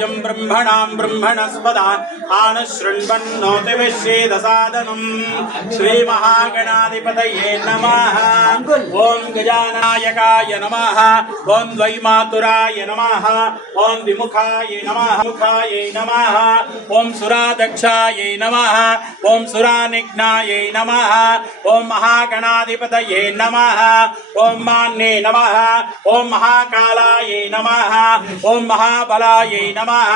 ब्रह्मणां ब्रह्मणस्पदा आनशृण्वन्नोति विश्वेदसादनम् श्रीमहागणाधिपतये नमः। ओं गजानायकाय नमः। ओं द्वैमातुराय नमः। ओं विमुखाय नमः। मुखाय नमः। ओं सुरादक्षाय नमः। ओं सुरानिघ्नाय नमः। ओं महागणाधिपतये नमः। ओं मान्ये नमः। ओं महाकालाय नमः। ओं महाबलाय नमः।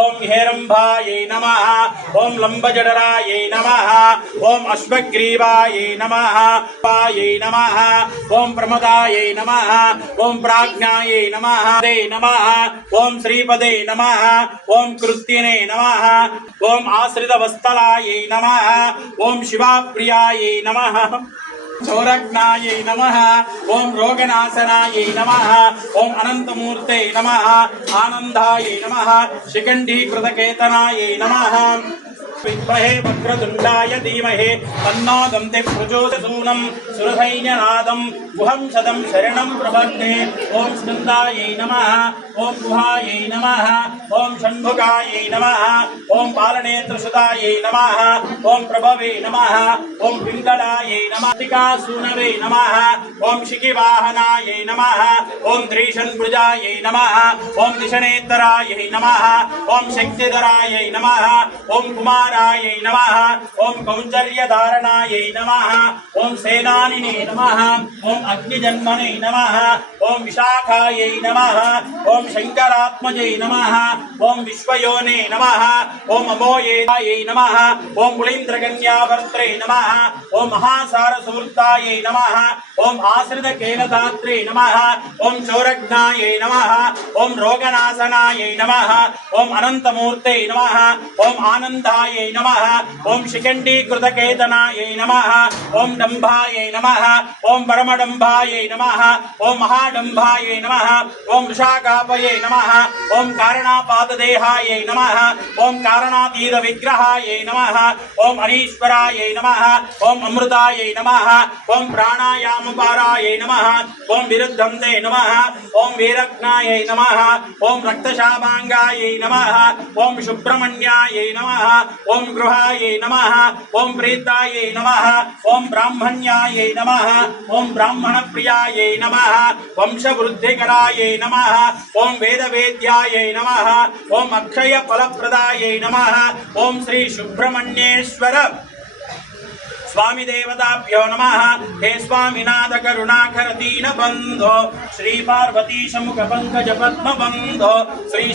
ओं हेरंभाय नमः। ओं लंबजडराय नमः। ओं अश्वग्रीवाय नमः। पाय नमः। ओं प्रमदाय नमः। ओं प्राज्ञाय नमः। दे नमः। ओं श्रीपदे नमः। ओं कृत्तिने नमः। ओं आश्रितवत्सलाय नमः। ओं शिवाप्रियाय नमः। चौरग्नाय नमः। ओं रोगनाशनाय नमः। ओं अनंतमूर्ते नमः। आनंदाय नमः। शिखंडीकृतकेतनाय नमः। विद्महे वक्रतुंडाय धीमहि तन्नो दन्ति प्रचोदयात्। सुरसैन्यनादं गुहं सदं शरणं प्रपद्ये। ओं स्कन्दायै नमः। ओं गुहायै नमः। ओं षण्मुखायै नमः। ओं पालनेत्रसुतायै नमः। ओं प्रभवे नमः। ओं पिङ्गलायै नमः। सूनवे नमः। ओं शिखिवाहनायै नमः। ओं त्रिशन्भुजायै नमः। ओं दिशनेतरायै नमः। ओं शक्तिधरायै नमः। ओं कुमाराय नमः। ओं कौंचर्यधारणाय नमः। ओं सेनानिने नमः। ओं अग्निजन्मने नमः। ओं विशाखाय नमः। ओं शंकरात्मजे नमः। ओं विश्वयोने नमः। ओं अमोयेय नमः। ओं कुलीन्द्रकन्यावर्त्रे नमः। ओं महासारसूर्ताय नमः। ओं आश्रितकेलदात्रे नमः। ओं चौरघ्नाय नमः। ओं रोगनाशनाय नमः। ओं अनंतमूर्ते नमः। ओं आनंदाय नमः। ओं शिखंडीकृतकेतनाय नमः। ओं डंभाय नमः। ओं परमडंभाय नमः। ओं महाडंभाय नमः। ओं वृषाकापये नमः। ओं कारणापाददेहाय नमः। ओं कारणातीत विग्रहाय नमः। ओं अनीश्वराय नमः। ओं अमृताय नमः। ओं प्राणायामपाराय नमः। ओं विरुद्धंते नमः। ओं वीरज्ञाय नमः। ओं रक्तशापांगाय नमः। ओं सुब्रह्मण्याय नमः। ओं गृहाय नमः। ओं प्रीताय नमः। ओं ब्राह्मण्याय नमः। ओं ब्राह्मणप्रियाय नमः। वंशवृद्धिकराय नमः। ओं वेदवेद्याय नमः। ओं अक्षयफलप्रदाय नमः। ओं श्री सुब्रह्मण्येश्वर स्वामी देवताभ्यो नमः। हे स्वामीनाथ करुणाकर दीन बंधो श्री पार्वती समुख पंकज पद्म बंधो श्री